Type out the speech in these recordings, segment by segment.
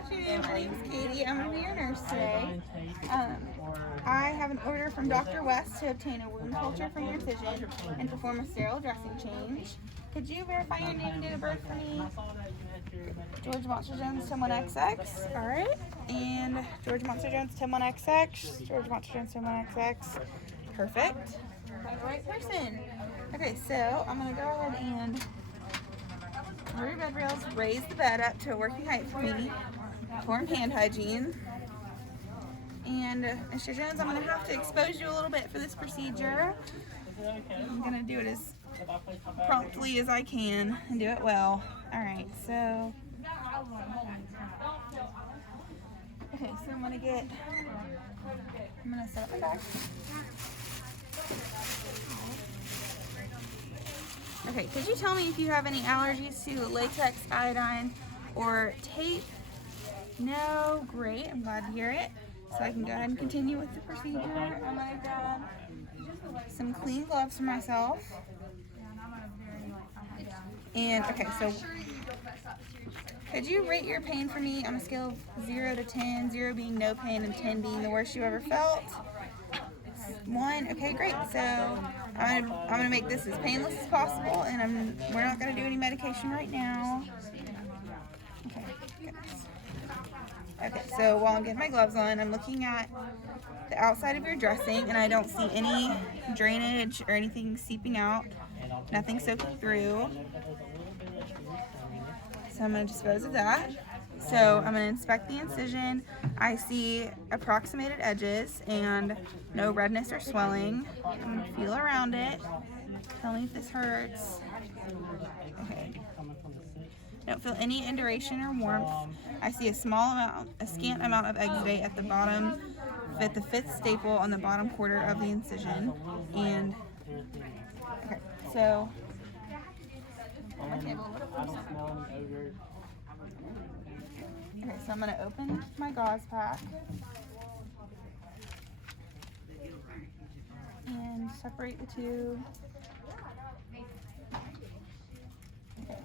afternoon. My name is Katie. I'm going to be your nurse today. I have an order from Dr. West to obtain a wound culture from your incision and perform a sterile dressing change. Could you verify your name and date of birth for me? George Monster Jones, 101XX. All right. And George Monster Jones, 101XX. George Monster Jones, 101XX. Perfect. Got the right person. Okay, so I'm going to go ahead and lower your bed rails, raise the bed up to a working height for me, perform hand hygiene. And Mr. Jones, I'm going to have to expose you a little bit for this procedure. I'm going to do it as promptly as I can and do it well. Alright, so I'm going to set up my back. Okay, could you tell me if you have any allergies to latex, iodine, or tape? No? Great, I'm glad to hear it. So I can go ahead and continue with the procedure. I'm going to grab some clean gloves for myself. And, okay, so could you rate your pain for me on a scale of 0 to 10, 0 being no pain and 10 being the worst you ever felt? 1. Okay, great. So I'm gonna make this as painless as possible, and we're not gonna do any medication right now. Okay. Goodness. Okay. So while I'm getting my gloves on, I'm looking at the outside of your dressing, and I don't see any drainage or anything seeping out. Nothing soaking through. So I'm gonna dispose of that. So I'm going to inspect the incision. I see approximated edges and no redness or swelling. I'm going to feel around it. Tell me if this hurts. Okay. Don't feel any induration or warmth. I see a scant amount of exudate at the bottom, at the 5th staple on the bottom quarter of the incision. And, okay, so, on my table. Okay, so I'm going to open my gauze pack and separate the two. Okay.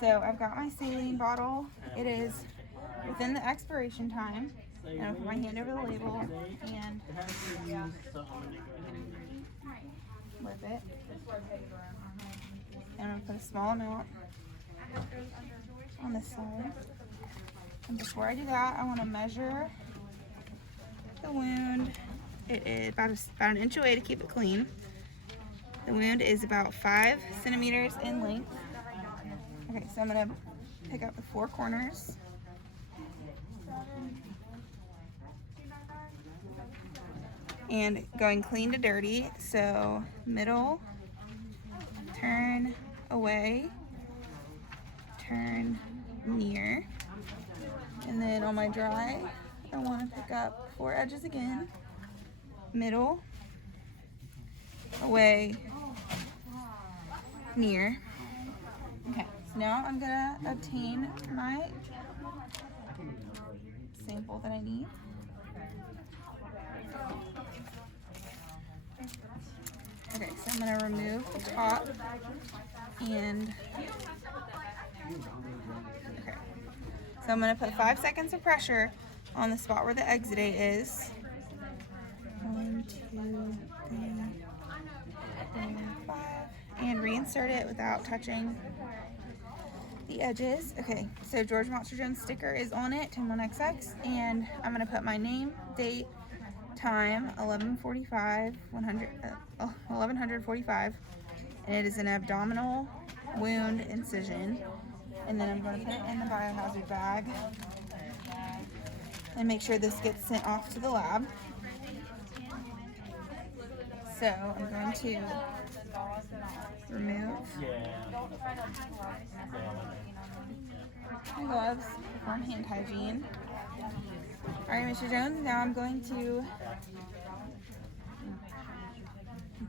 So I've got my saline bottle. It is within the expiration time. And I'll put my hand over the label and whip it. And I'm going to put a small amount on this side. And before I do that, I want to measure the wound. It is about an inch away to keep it clean. The wound is about 5 centimeters in length. Okay, so I'm going to pick up the 4 corners. And going clean to dirty. So middle, turn away, turn near. And then on my dry, I want to pick up 4 edges again. Middle, away, near. Okay, so now I'm going to obtain my sample that I need. Okay, so I'm going to remove the top and okay. So I'm going to put 5 seconds of pressure on the spot where the exudate is. 1, 2, 3, 4, 5. And reinsert it without touching the edges. Okay, so George Monster Jones sticker is on it, 101XX. And I'm going to put my name, date, time, 11:45. And it is an abdominal wound incision. And then I'm going to put it in the biohazard bag and make sure this gets sent off to the lab. So I'm going to remove my gloves, perform hand hygiene. Alright, Mr. Jones, now I'm going to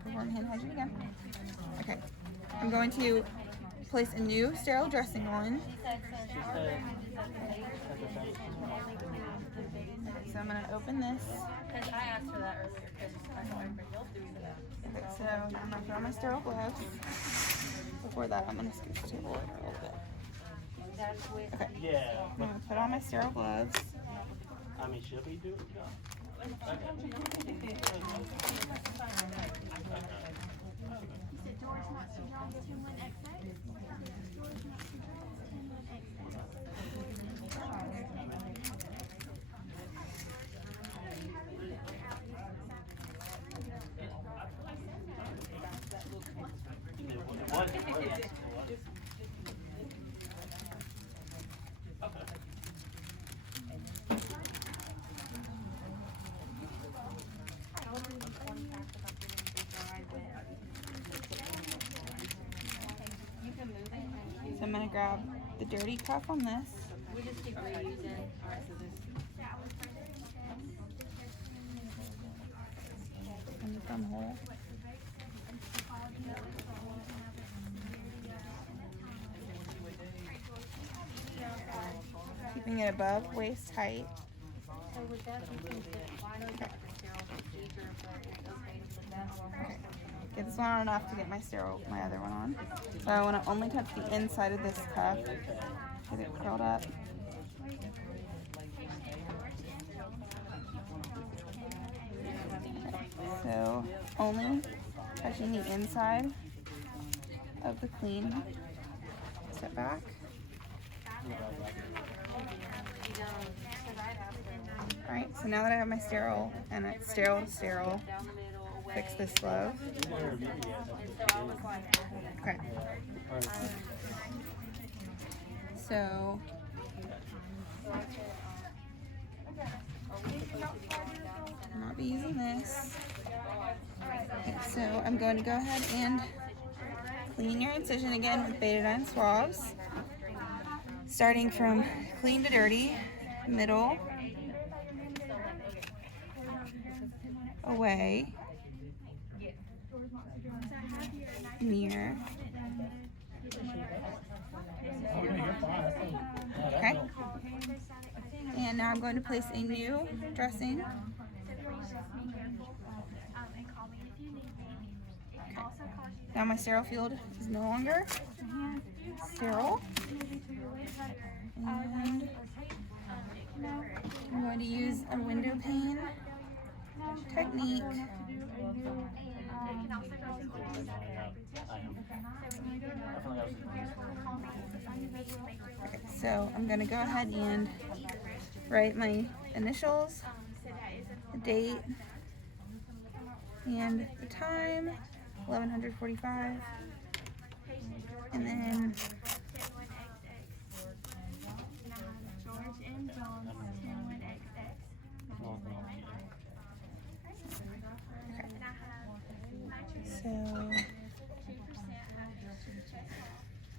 perform hand hygiene again. Okay, I'm going to place a new sterile dressing on. So I'm going to open this. Because I asked for that earlier because I know everybody else doing that. Okay, so now I'm going to put on my sterile gloves. Before that, I'm going to scoot the table over a little bit. Okay. Yeah. I'm gonna put on my sterile gloves. I mean, she'll be doing it. So I'm gonna grab the dirty cuff on this. We just keep reusing. Alright, so this. And the thumb hole. Keeping it above waist height. So with that, you can put, well, I know you have the sterile procedure, but it's okay to put that on. Okay. Get this one on enough to get my other one on. So I want to only touch the inside of this cuff. Get it curled up. So only touching the inside of the clean. Step back. Alright, so now that I have my sterile and it's sterile to sterile, fix this glove. Okay. So I'll not be using this. Okay, so I'm going to go ahead and clean your incision again with betadine swabs. Starting from clean to dirty, middle, away, near. Okay. And now I'm going to place a new dressing. Okay. Now my sterile field is no longer sterile. And I'm going to use a window pane technique. Okay, so I'm going to go ahead and write my initials, the date, and the time, 11:45, and then so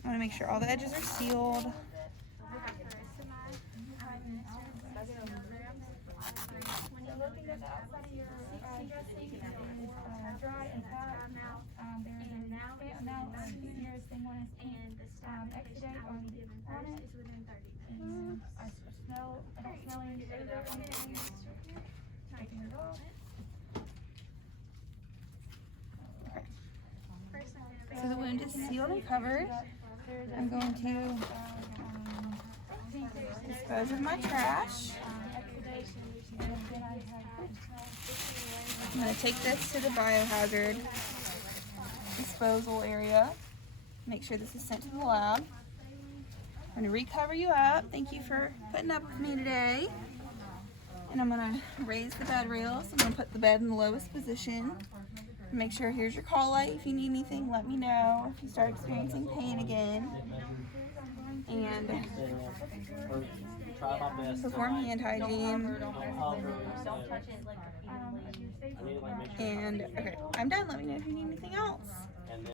I want to make sure all the edges are sealed. So the wound is sealed and covered. I'm going to dispose of my trash. I'm going to take this to the biohazard disposal area. Make sure this is sent to the lab. I'm going to recover you up. Thank you for putting up with me today. And I'm going to raise the bed rails. I'm going to put the bed in the lowest position. Make sure here's your call light. If you need anything, let me know. If you start experiencing pain again. And perform hand hygiene. And okay, I'm done. Let me know if you need anything else.